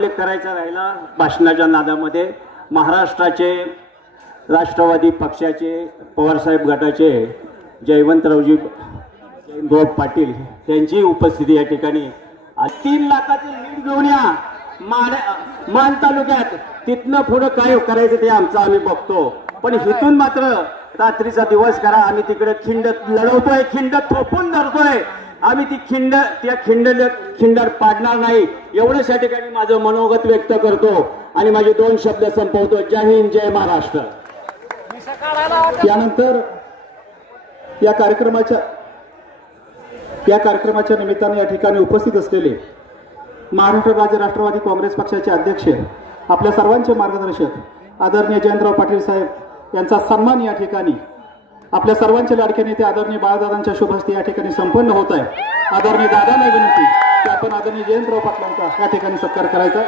उल्लेख करायचा राहिला भाषणाच्या नादामध्ये. महाराष्ट्राचे राष्ट्रवादी पक्षाचे पवारसाहेब गटाचे जयवंतरावजी गोप पाटील यांची उपस्थिती या ठिकाणी तीन लाखाचे लीड घेऊन या. मान मान तालुक्यात तिथनं पुढं काय करायचं ते आमचं आम्ही बघतो. पण हिथून मात्र रात्रीचा दिवस करा. आम्ही तिकडे खिंड लढवतोय खिंड थोपून धरतोय. आम्ही ती खिंड त्या खिंड खिंड पाडणार नाही. एवढंच या ठिकाणी माझं मनोगत व्यक्त करतो आणि माझे दोन शब्द संपवतो. जय हिंद जय महाराष्ट्र. त्यानंतर या कार्यक्रमाच्या या कार्यक्रमाच्या निमित्ताने या ठिकाणी उपस्थित असलेले महाराष्ट्र राज्य राष्ट्रवादी काँग्रेस पक्षाचे अध्यक्ष आपल्या सर्वांचे मार्गदर्शक आदरणीय जयंतराव पाटील साहेब यांचा सन्मान या ठिकाणी आपल्या सर्वांचे लाडके नेते आदरणीय बाळदादांच्या शुभ या ठिकाणी संपन्न होत आहे. आदरणीय दादांना विनंती की आपण आदरणीय जयंतराव पाटलांचा या ठिकाणी सत्कार करायचा.